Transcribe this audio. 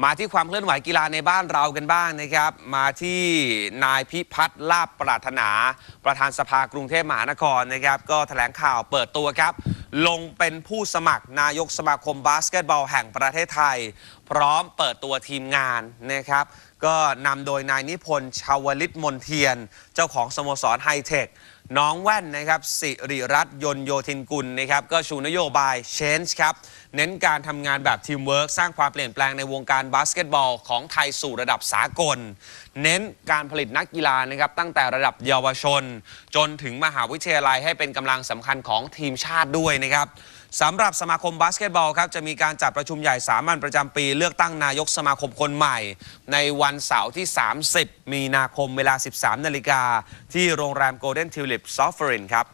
มาที่ความเคลื่อนไหวกีฬาในบ้านเรากันบ้างนะครับ มาที่นายพิพัฒน์ลาบปรารถนา ประธานสภากรุงเทพมหานครนะครับ ก็แถลงข่าวเปิดตัวครับ ลงเป็นผู้สมัครนายกสมาคมบาสเกตบอลแห่งประเทศไทย พร้อมเปิดตัวทีมงานนะครับ ก็นำโดยนายนิพนธ์ชาวลิตมนเทียน เจ้าของสโมสรไฮเทค น้องแว่นนะครับสิริรัตน์ยนโยธินกุลนะครับก็ชูนโยบาย Change ครับเน้นการทำงานแบบทีมเวิร์กสร้างความเปลี่ยนแปลงในวงการบาสเกตบอลของไทยสู่ระดับสากล เน้นการผลิตนักกีฬานะครับตั้งแต่ระดับเยาวชน จนถึงมหาวิทยาลัยให้เป็นกำลังสำคัญของทีมชาติด้วยนะครับ สำหรับสมาคมบาสเกตบอลครับจะมีการจัดประชุมใหญ่สามัญประจำปี เลือกตั้งนายกสมาคมคนใหม่ ในวันเสาร์ที่ 30 มีนาคมเวลา 13 นาฬิกาที่โรงแรมโกลเด้นทิวลิปซอฟเฟอรินครับ